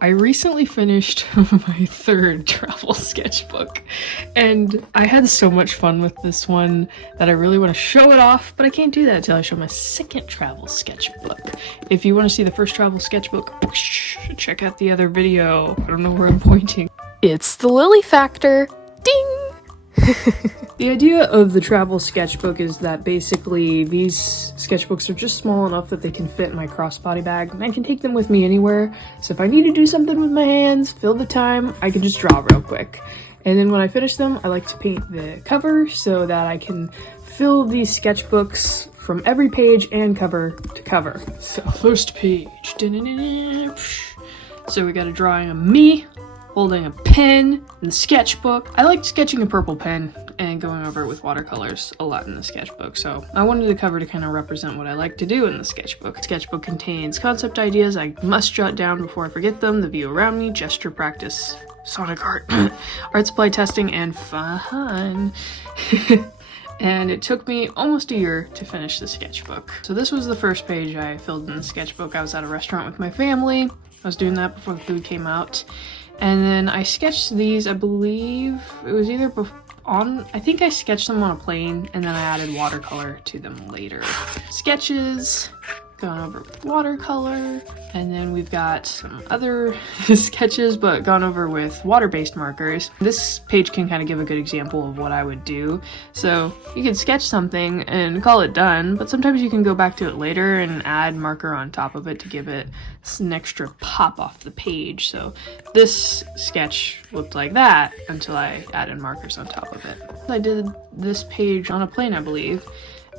I recently finished my third travel sketchbook, and I had so much fun with this one that I really want to show it off, but I can't do that until I show my second travel sketchbook. If you want to see the first travel sketchbook, check out the other video. I don't know where I'm pointing. It's the Lily factor. Ding! The idea of the travel sketchbook is that basically these sketchbooks are just small enough that they can fit in my crossbody bag and I can take them with me anywhere. So if I need to do something with my hands, fill the time, I can just draw real quick. And then when I finish them, I like to paint the cover so that I can fill these sketchbooks from every page and cover to cover. So first page. So we got a drawing of me holding a pen in the sketchbook. I liked sketching a purple pen and going over it with watercolors a lot in the sketchbook, so I wanted the cover to kind of represent what I like to do in the sketchbook. The sketchbook contains concept ideas I must jot down before I forget them, the view around me, gesture practice, sonic art, art supply testing, and fun. And it took me almost a year to finish the sketchbook. So this was the first page I filled in the sketchbook. I was at a restaurant with my family. I was doing that before the food came out. And then I sketched these, I believe, it was either I think I sketched them on a plane and then I added watercolor to them later. Sketches, gone over with watercolor, and then we've got some other sketches but gone over with water-based markers. This page can kind of give a good example of what I would do. So you can sketch something and call it done, but sometimes you can go back to it later and add marker on top of it to give it an extra pop off the page. So this sketch looked like that until I added markers on top of it. I did this page on a plane, I believe.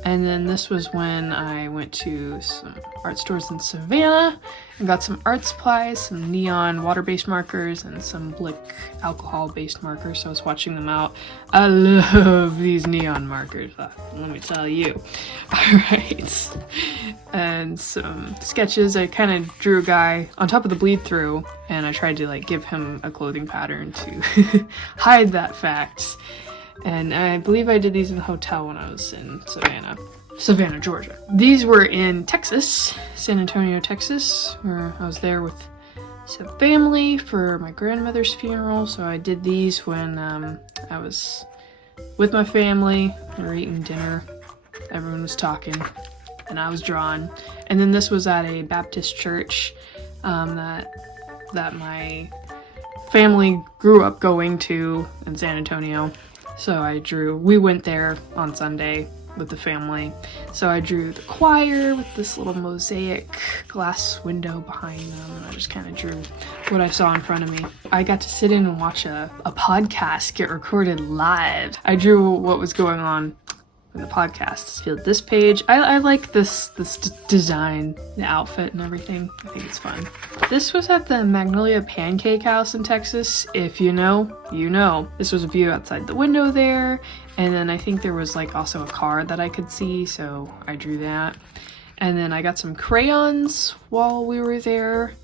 And then this was when I went to some art stores in Savannah and got some art supplies, some neon water-based markers, and some Blick alcohol-based markers, so I was swatching them out. I love these neon markers, let me tell you. Alright. And some sketches. I kind of drew a guy on top of the bleed-through, and I tried to give him a clothing pattern to hide that fact. And I believe I did these in the hotel when I was in Savannah, Georgia. These were in Texas, San Antonio, Texas, where I was there with some family for my grandmother's funeral. So I did these when I was with my family. We were eating dinner. Everyone was talking, and I was drawing. And then this was at a Baptist church that my family grew up going to in San Antonio. So we went there on Sunday with the family. So I drew the choir with this little mosaic glass window behind them, and I just kind of drew what I saw in front of me. I got to sit in and watch a podcast get recorded live. I drew what was going on in the podcast. Filled this page. I like this design, the outfit and everything. I think it's fun. This was at the Magnolia Pancake House in Texas. If you know, you know. This was a view outside the window there, and then I think there was also a car that I could see, so I drew that. And then I got some crayons while we were there.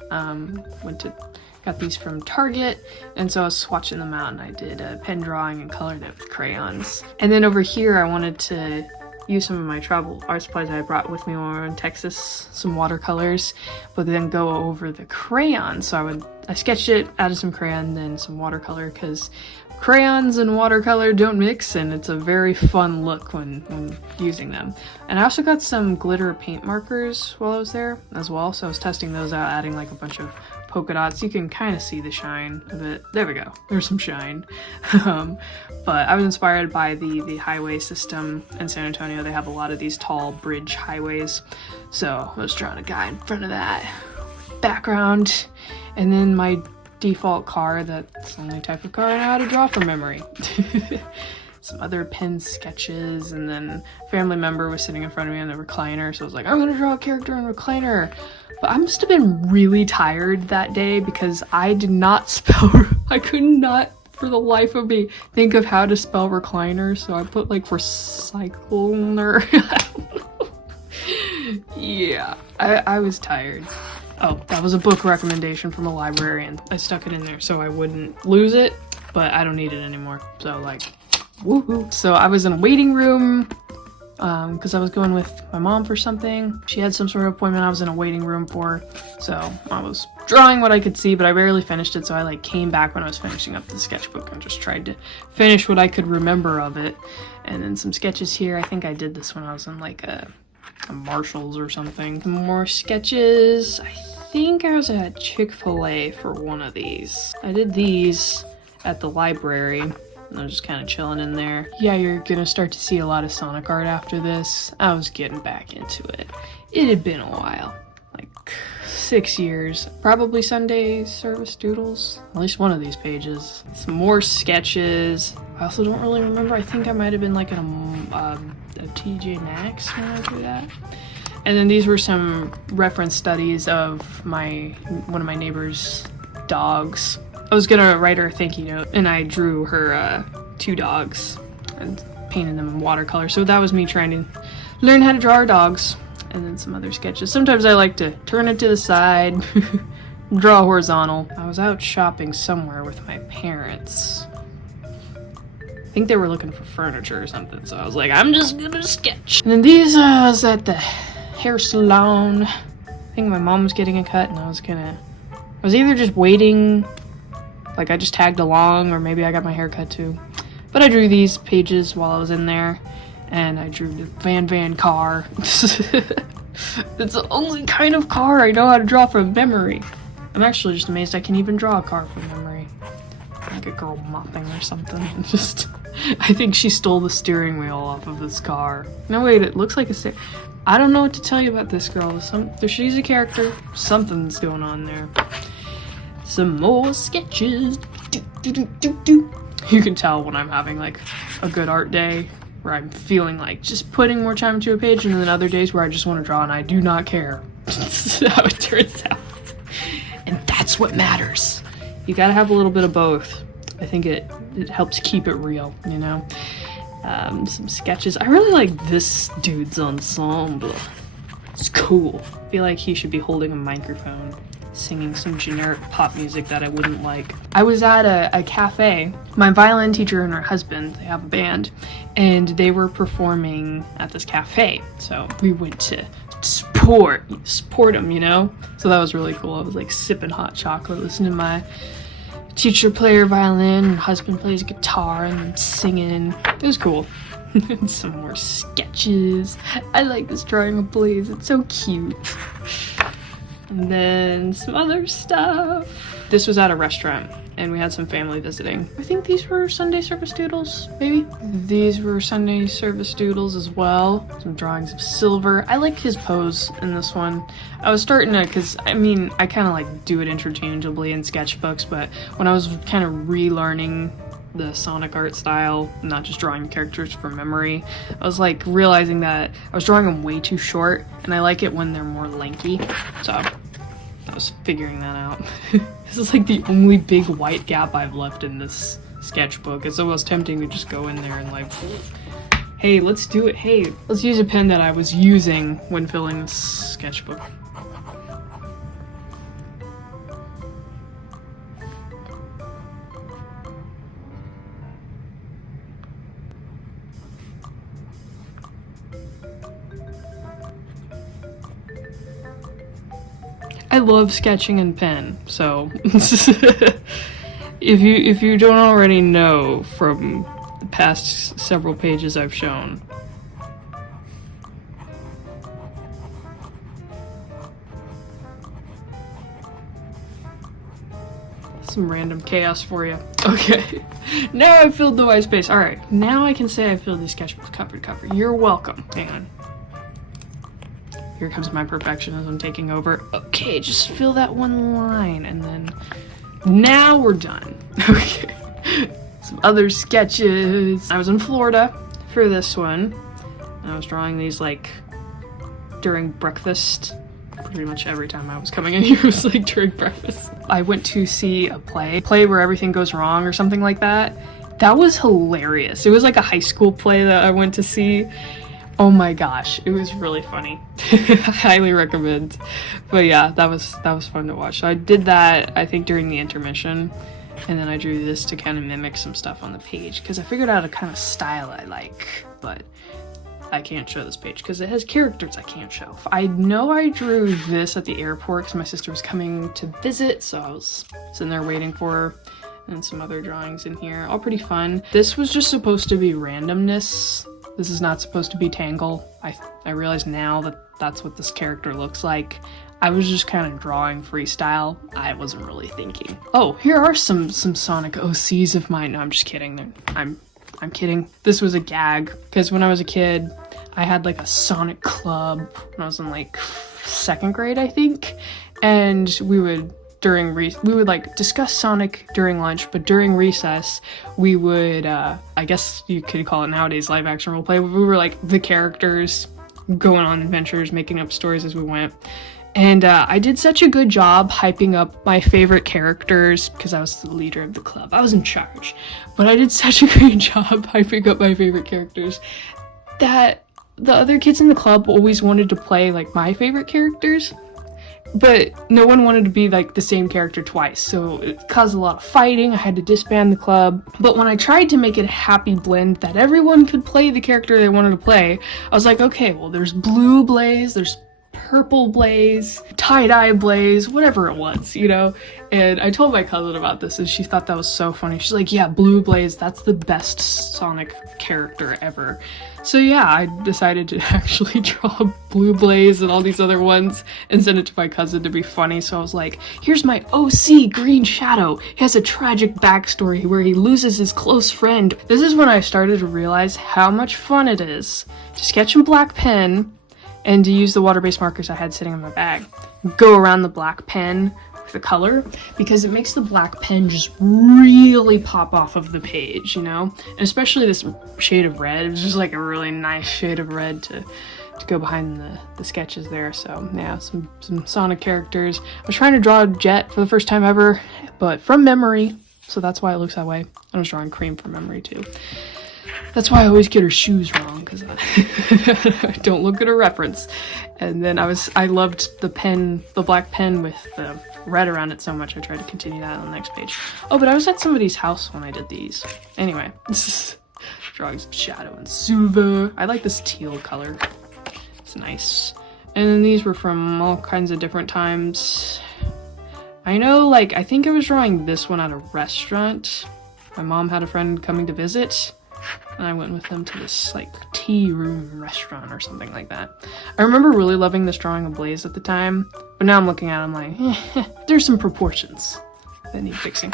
Got these from Target, and so I was swatching them out, and I did a pen drawing and colored it with crayons. And then over here I wanted to use some of my travel art supplies I brought with me when we were in Texas, some watercolors, but then go over the crayons. So I sketched it, added some crayon, then some watercolor, because crayons and watercolor don't mix, and it's a very fun look when using them. And I also got some glitter paint markers while I was there as well, so I was testing those out, adding a bunch of polka dots. You can kind of see the shine of it. There we go. There's some shine. But I was inspired by the highway system in San Antonio. They have a lot of these tall bridge highways. So I was drawing a guy in front of that background. And then my default car, that's the only type of car I know how to draw from memory. Some other pen sketches, and then a family member was sitting in front of me on the recliner, so I was like, I'm gonna draw a character in recliner. But I must have been really tired that day because I did not spell, I could not for the life of me think of how to spell recliner, so I put recycler. Yeah, I was tired. Oh, that was a book recommendation from a librarian. I stuck it in there so I wouldn't lose it, but I don't need it anymore, so woohoo. So I was in a waiting room because I was going with my mom for something. She had some sort of appointment I was in a waiting room for, so I was drawing what I could see, but I barely finished it, so I like came back when I was finishing up the sketchbook and just tried to finish what I could remember of it. And then some sketches here. I think I did this when I was in like a Marshall's or something. More sketches. I think I was at Chick-fil-A for one of these. I did these at the library. And I'm just kind of chilling in there. Yeah, you're gonna start to see a lot of Sonic art after this. I was getting back into it. It had been a while. Like 6 years. Probably Sunday service doodles. At least one of these pages. Some more sketches. I also don't really remember. I think I might have been like in a TJ Maxx when I drew that. And then these were some reference studies of one of my neighbor's dogs. I was gonna write her a thank you note, and I drew her 2 dogs and painted them in watercolor. So that was me trying to learn how to draw our dogs. And then some other sketches. Sometimes I like to turn it to the side, draw horizontal. I was out shopping somewhere with my parents. I think they were looking for furniture or something, so I was like, I'm just gonna sketch. And then these, I was at the hair salon. I think my mom was getting a cut, and I was either just waiting, like I just tagged along, or maybe I got my hair cut too. But I drew these pages while I was in there, and I drew the Van car. It's the only kind of car I know how to draw from memory. I'm actually just amazed I can even draw a car from memory. Like a girl mopping or something. I think she stole the steering wheel off of this car. No, wait, it looks like a I don't know what to tell you about this girl. She's a character. Something's going on there. Some more sketches. You can tell when I'm having like a good art day, where I'm feeling like just putting more time into a page, and then other days where I just want to draw and I do not care. That's how it turns out. And that's what matters. You gotta have a little bit of both. I think it helps keep it real, you know? Some sketches. I really like this dude's ensemble. It's cool. I feel like he should be holding a microphone, singing some generic pop music that I wouldn't like. I was at a cafe. My violin teacher and her husband, they have a band, and they were performing at this cafe. So we went to support them, you know? So that was really cool. I was like sipping hot chocolate, listening to my teacher play her violin, and husband plays guitar, and singing. It was cool. And some more sketches. I like this drawing of Blaze. It's so cute. And then some other stuff. This was at a restaurant, and we had some family visiting. I think these were Sunday service doodles, maybe? These were Sunday service doodles as well. Some drawings of Silver. I like his pose in this one. I was starting to, because, I mean, I kind of like do it interchangeably in sketchbooks, but when I was kind of relearning the Sonic art style, not just drawing characters from memory, I was like realizing that I was drawing them way too short, and I like it when they're more lanky, so I was figuring that out. This is like the only big white gap I've left in this sketchbook. It's almost tempting to just go in there and like, hey, let's do it. Hey, let's use a pen that I was using when filling this sketchbook. I love sketching in pen, so if you don't already know from the past several pages I've shown. Some random chaos for you. Okay, now I've filled the white space. Alright, now I can say I filled the sketchbook cover to cover. You're welcome. Hang on. Here comes my perfectionism taking over. Okay, just fill that one line, and then now we're done. Okay, some other sketches. I was in Florida for this one, and I was drawing these like during breakfast. Pretty much every time I was coming in here was like during breakfast. I went to see a play where everything goes wrong or something like that. That was hilarious. It was like a high school play that I went to see. Oh my gosh, it was really funny. I highly recommend. But yeah, that was fun to watch. So I did that, I think, during the intermission, and then I drew this to kind of mimic some stuff on the page, because I figured out a kind of style I like. But I can't show this page because it has characters I can't show. I know I drew this at the airport because my sister was coming to visit, so I was sitting there waiting for her. And some other drawings in here, all pretty fun. This was just supposed to be randomness. This is not supposed to be Tangle. I realize now that that's what this character looks like. I was just kind of drawing freestyle. I wasn't really thinking. Oh, here are some Sonic OCs of mine. No, I'm just kidding. I'm kidding. This was a gag because when I was a kid, I had like a Sonic club when I was in like 2nd grade, I think, and we would like discuss Sonic during lunch, but during recess we would I guess you could call it nowadays live action role play. We were like the characters going on adventures, making up stories as we went. And I did such a good job hyping up my favorite characters because I was the leader of the club. I was in charge. But I did such a great job hyping up my favorite characters that the other kids in the club always wanted to play like my favorite characters. But no one wanted to be like the same character twice, so it caused a lot of fighting. I had to disband the club. But when I tried to make it a happy blend that everyone could play the character they wanted to play, I was like, okay, well, there's Blue Blaze, there's Purple Blaze, Tie-Dye Blaze, whatever it was, you know? And I told my cousin about this, and she thought that was so funny. She's like, yeah, Blue Blaze, that's the best Sonic character ever. So yeah, I decided to actually draw Blue Blaze and all these other ones and send it to my cousin to be funny. So I was like, here's my OC Green Shadow. He has a tragic backstory where he loses his close friend. This is when I started to realize how much fun it is to sketch in black pen and to use the water-based markers I had sitting in my bag. Go around the black pen with the color because it makes the black pen just really pop off of the page, you know? And especially this shade of red. It's just like a really nice shade of red to go behind the sketches there. So yeah, some Sonic characters. I was trying to draw Jet for the first time ever, but from memory. So that's why it looks that way. I was drawing Cream from memory too. That's why I always get her shoes wrong, because I don't look at her reference. And then I loved the pen, the black pen with the red around it so much, I tried to continue that on the next page. Oh, but I was at somebody's house when I did these. Anyway, this is drawings of Shadow and Silver. I like this teal color. It's nice. And then these were from all kinds of different times. I know, like, I think I was drawing this one at a restaurant. My mom had a friend coming to visit, and I went with them to this, like, tea room restaurant or something like that. I remember really loving this drawing of Blaze at the time, but now I'm looking at it, I'm like, there's some proportions that need fixing.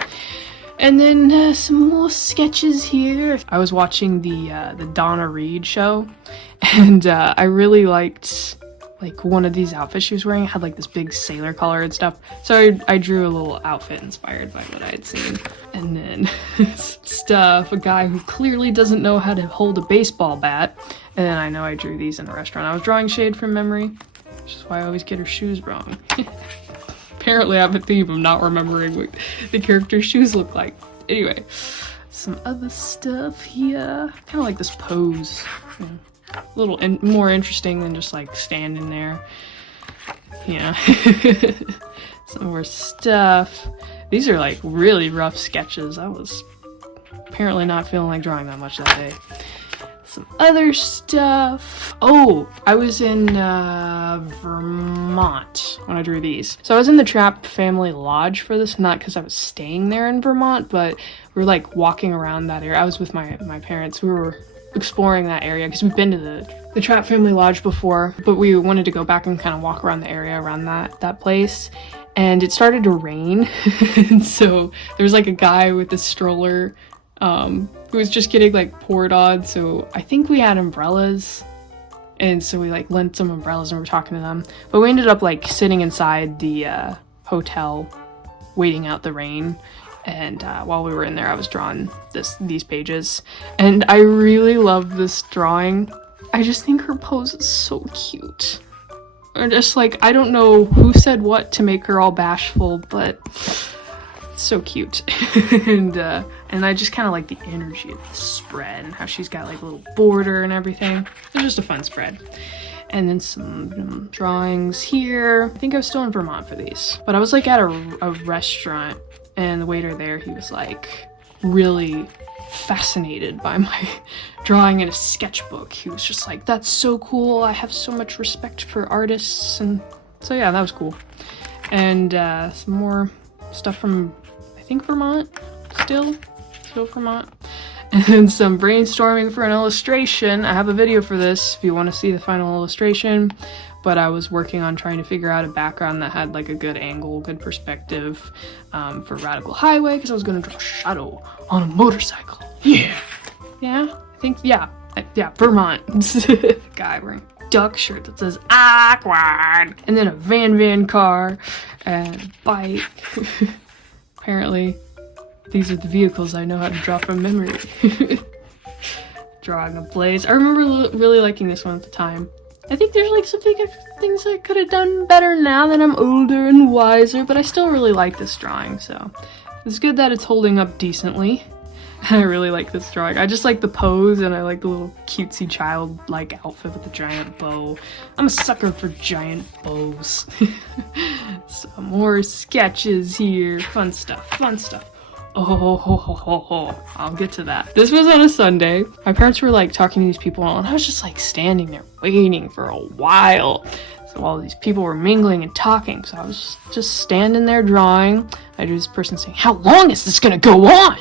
And then some more sketches here. I was watching the Donna Reed show, and I really liked, like, one of these outfits she was wearing. It had, like, this big sailor collar and stuff. So I drew a little outfit inspired by what I had seen. And then stuff, a guy who clearly doesn't know how to hold a baseball bat. And then I know I drew these in a restaurant. I was drawing Shade from memory, which is why I always get her shoes wrong. Apparently I have a theme of not remembering what the character's shoes look like. Anyway, some other stuff here. Kind of like this pose. Yeah. A little more interesting than just like standing there. Yeah. Some more stuff. These are like really rough sketches. I was apparently not feeling like drawing that much that day. Some other stuff. Oh, I was in Vermont when I drew these. So I was in the Trapp Family Lodge for this, not because I was staying there in Vermont, but we were like walking around that area. I was with my parents. We were exploring that area because we've been to the Trapp Family Lodge before, but we wanted to go back and kind of walk around the area around that place. And it started to rain, and so there was like a guy with a stroller who was just getting like poured on. So I think we had umbrellas, and so we like lent some umbrellas and we were talking to them. But we ended up like sitting inside the hotel, waiting out the rain. And while we were in there, I was drawing these pages, and I really love this drawing. I just think her pose is so cute. Or just like, I don't know who said what to make her all bashful, but it's so cute. and I just kind of like the energy of the spread and how she's got like a little border and everything. It's just a fun spread. And then some drawings here. I think I was still in Vermont for these, but I was like at a restaurant, and the waiter there, he was like, really fascinated by my drawing in a sketchbook. He was just like, that's so cool, I have so much respect for artists. And so yeah, that was cool. And some more stuff from, I think, Vermont, still Vermont. And then some brainstorming for an illustration. I have a video for this if you want to see the final illustration, but I was working on trying to figure out a background that had like a good angle, good perspective for Radical Highway, because I was going to draw a shadow on a motorcycle. Yeah, Vermont. Guy wearing a duck shirt that says awkward, and then a van car and bike. Apparently these are the vehicles I know how to draw from memory. Drawing a blaze. I remember really liking this one at the time. I think there's like some things I could have done better now that I'm older and wiser, but I still really like this drawing, so it's good that it's holding up decently. I really like this drawing. I just like the pose, and I like the little cutesy child-like outfit with the giant bow. I'm a sucker for giant bows. Some more sketches here. Fun stuff. I'll get to that. This was on a Sunday. My parents were like talking to these people, and I was just like standing there waiting for a while. So all these people were mingling and talking, so I was just standing there drawing. I heard this person saying, "How long is this gonna go on?"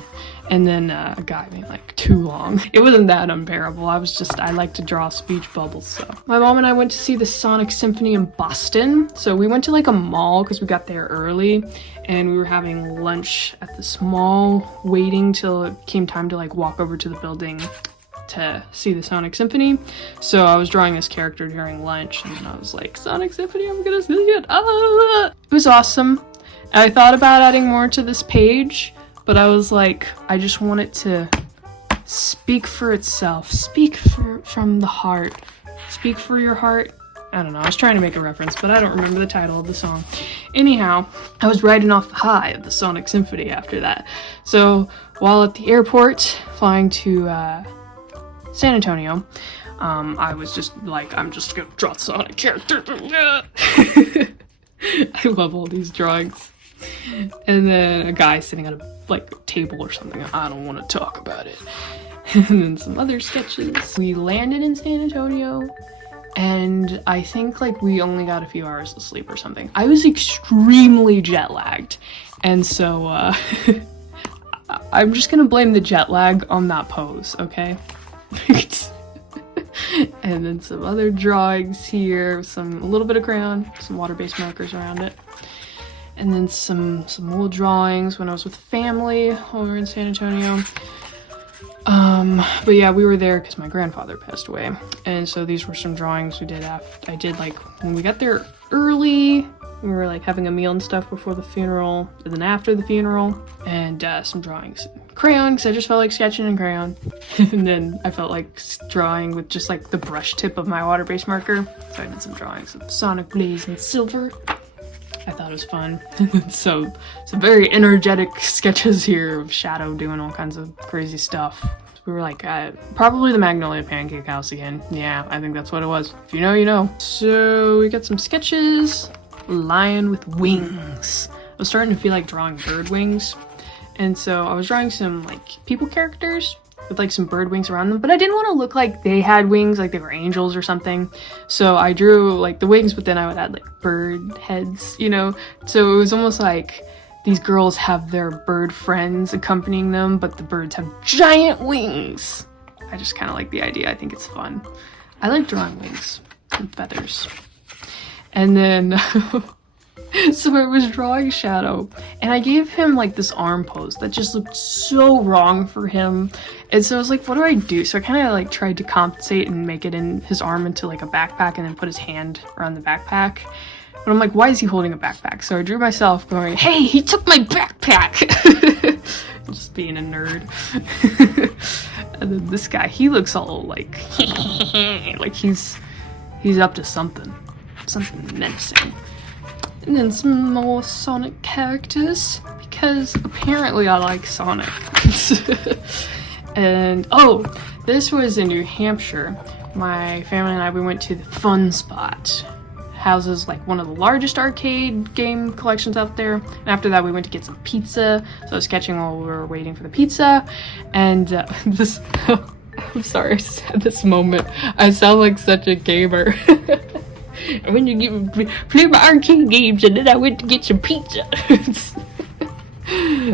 And then a guy made like too long. It wasn't that unbearable. I like to draw speech bubbles, so. My mom and I went to see the Sonic Symphony in Boston. So we went to like a mall because we got there early, and we were having lunch at this mall, waiting till it came time to like walk over to the building to see the Sonic Symphony. So I was drawing this character during lunch, and then I was like, Sonic Symphony, I'm gonna see it. Ah! It was awesome. And I thought about adding more to this page, but I was like, I just want it to speak for itself. Speak from the heart. Speak for your heart. I don't know, I was trying to make a reference, but I don't remember the title of the song. Anyhow, I was riding off the high of the Sonic Symphony after that. So while at the airport, flying to San Antonio, I was just like, I'm just gonna draw Sonic characters. I love all these drawings. And then a guy sitting at a table or something. I don't want to talk about it. And then some other sketches. We landed in San Antonio, and I think we only got a few hours of sleep or something. I was extremely jet lagged, and so I'm just gonna blame the jet lag on that pose, okay? And then some other drawings here, a little bit of crayon, some water-based markers around it. And then some old drawings when I was with family while we were in San Antonio. But yeah, we were there because my grandfather passed away. And so these were some drawings we did I did when we got there early. We were having a meal and stuff before the funeral, and then after the funeral, and some drawings. Crayon, because I just felt like sketching in crayon. And then I felt like drawing with just the brush tip of my water-based marker. So I did some drawings of Sonic, Blaze, and Silver. I thought it was fun. So some very energetic sketches here of Shadow doing all kinds of crazy stuff. We were probably the Magnolia Pancake House again. Yeah, I think that's what it was. If you know, you know. So we got some sketches. Lion with wings. I was starting to feel like drawing bird wings. And so I was drawing some people characters with some bird wings around them, but I didn't want to look like they had wings, like they were angels or something. So I drew the wings, but then I would add bird heads, So it was almost like these girls have their bird friends accompanying them, but the birds have giant wings. I just kind of like the idea. I think it's fun. I like drawing wings and feathers. And then so I was drawing Shadow, and I gave him this arm pose that just looked so wrong for him. And so I was like, what do I do? So I kind of tried to compensate and make it in his arm into a backpack, and then put his hand around the backpack. But I'm like, why is he holding a backpack? So I drew myself going, hey, he took my backpack! Just being a nerd. And then this guy, he looks all like he's up to something menacing. And then some more Sonic characters, because apparently I like Sonic. And this was in New Hampshire. My family and I, we went to the Fun Spot. houses like one of the largest arcade game collections out there. And after that, we went to get some pizza. So I was sketching while we were waiting for the pizza. And this, I'm sorry, I just had this moment. I sound like such a gamer. And when you play my arcade games, and then I went to get some pizza.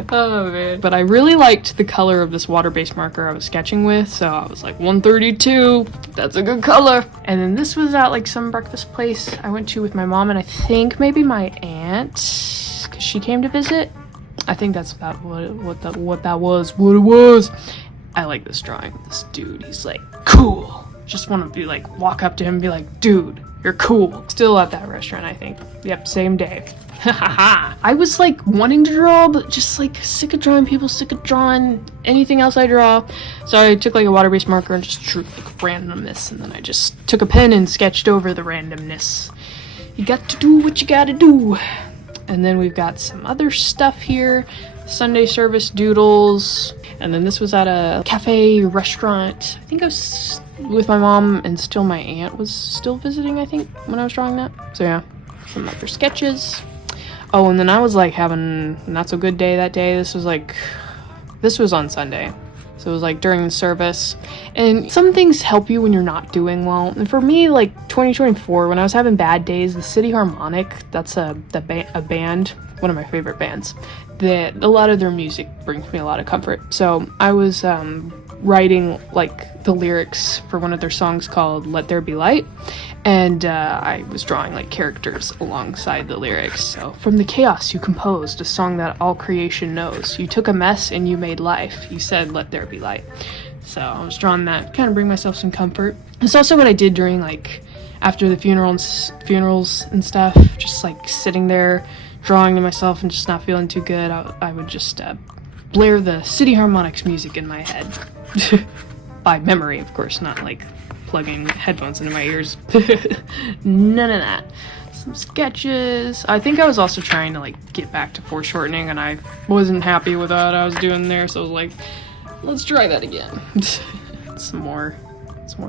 Oh man. But I really liked the color of this water-based marker I was sketching with, so I was like, 132, that's a good color. And then this was at like some breakfast place I went to with my mom and I think maybe my aunt, because she came to visit. I think that's about what it was. I like this drawing. This dude, he's like, cool. Just want to be like, walk up to him and be like, dude, you're cool. Still at that restaurant, I think. Yep, same day. I was like wanting to draw, but just like sick of drawing people, sick of drawing anything else I draw. So I took like a water-based marker and just drew like randomness, and then I just took a pen and sketched over the randomness. You got to do what you gotta do. And then we've got some other stuff here. Sunday service doodles. And then this was at a cafe restaurant. I think I was with my mom and still my aunt was still visiting, I think, when I was drawing that. So yeah, some other sketches. Oh, and then I was like having a not so good day that day. This was on Sunday. So it was like during the service. And some things help you when you're not doing well. And for me, like 2024, when I was having bad days, the City Harmonic, that's a band, one of my favorite bands, that a lot of their music brings me a lot of comfort. So I was writing like the lyrics for one of their songs called Let There Be Light. And I was drawing like characters alongside the lyrics. So, from the chaos you composed a song that all creation knows. You took a mess and you made life. You said, let there be light. So I was drawing that, kind of bring myself some comfort. It's also what I did during like, after the funerals and stuff. Just like sitting there, drawing to myself and just not feeling too good. I would just blare the City Harmonics music in my head. By memory, of course, not like plugging headphones into my ears. None of that. Some sketches. I think I was also trying to like get back to foreshortening and I wasn't happy with what I was doing there, so I was like, let's try that again. some more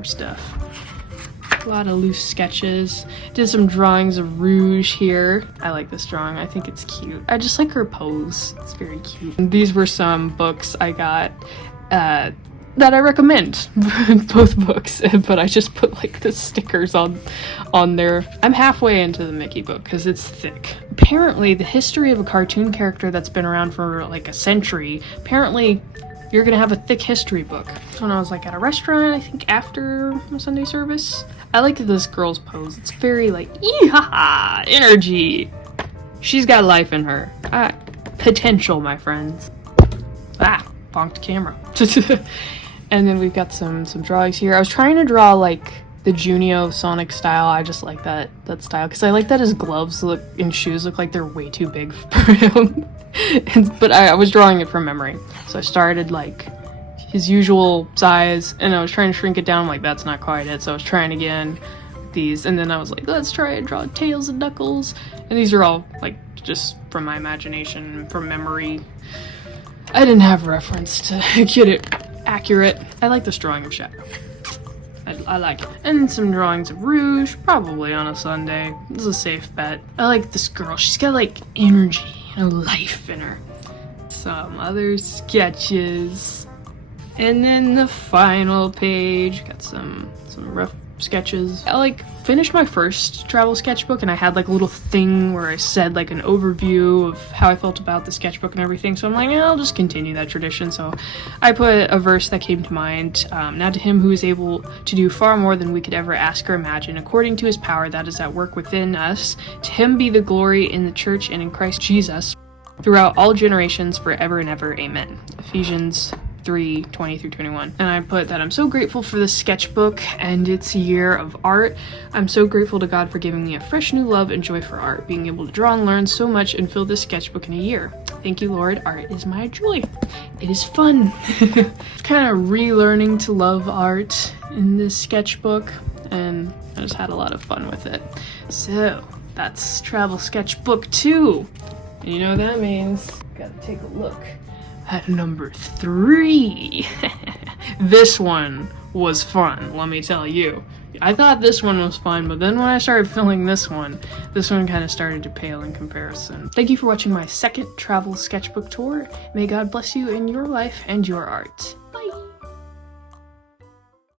stuff. A lot of loose sketches. Did some drawings of Rouge here. I like this drawing. I think it's cute. I just like her pose. It's very cute. And these were some books I got that I recommend. Both books, but I just put like the stickers on there. I'm halfway into the Mickey book because it's thick. Apparently the history of a cartoon character that's been around for like a century, apparently you're gonna have a thick history book. When I was like at a restaurant, I think after a Sunday service, I like this girl's pose. It's very like ee-ha-ha energy. She's got life in her. Potential, my friends. Bonked camera. And then we've got some drawings here. I was trying to draw like the Junio Sonic style. I just like that style because I like that his gloves and shoes look like they're way too big for him. But I was drawing it from memory. So I started like his usual size and I was trying to shrink it down. I'm like, that's not quite it. So I was trying again with these, and then I was like, let's try and draw tails and knuckles. And these are all like just from my imagination, from memory. I didn't have reference to get it accurate. I like this drawing of Shadow. I like it. And some drawings of Rouge, probably on a Sunday. This is a safe bet. I like this girl. She's got like energy and life in her. Some other sketches. And then the final page. Got some rough sketches. I like finished my first travel sketchbook and I had like a little thing where I said like an overview of how I felt about the sketchbook and everything, so I'm like, I'll just continue that tradition. So I put a verse that came to mind. Now to him who is able to do far more than we could ever ask or imagine, according to his power that is at work within us, to him be the glory in the church and in Christ Jesus throughout all generations forever and ever. Amen. Ephesians 3:20-21. And I put that I'm so grateful for this sketchbook and its year of art. I'm so grateful to God for giving me a fresh new love and joy for art, being able to draw and learn so much and fill this sketchbook in a year. Thank you, Lord. Art is my joy. It is fun. Kind of relearning to love art in this sketchbook, and I just had a lot of fun with it. So that's Travel Sketchbook 2. And you know what that means? Gotta take a look at number 3. This one was fun, let me tell you. I thought this one was fun, but then when I started filling this one kind of started to pale in comparison. Thank you for watching my second travel sketchbook tour. May God bless you in your life and your art.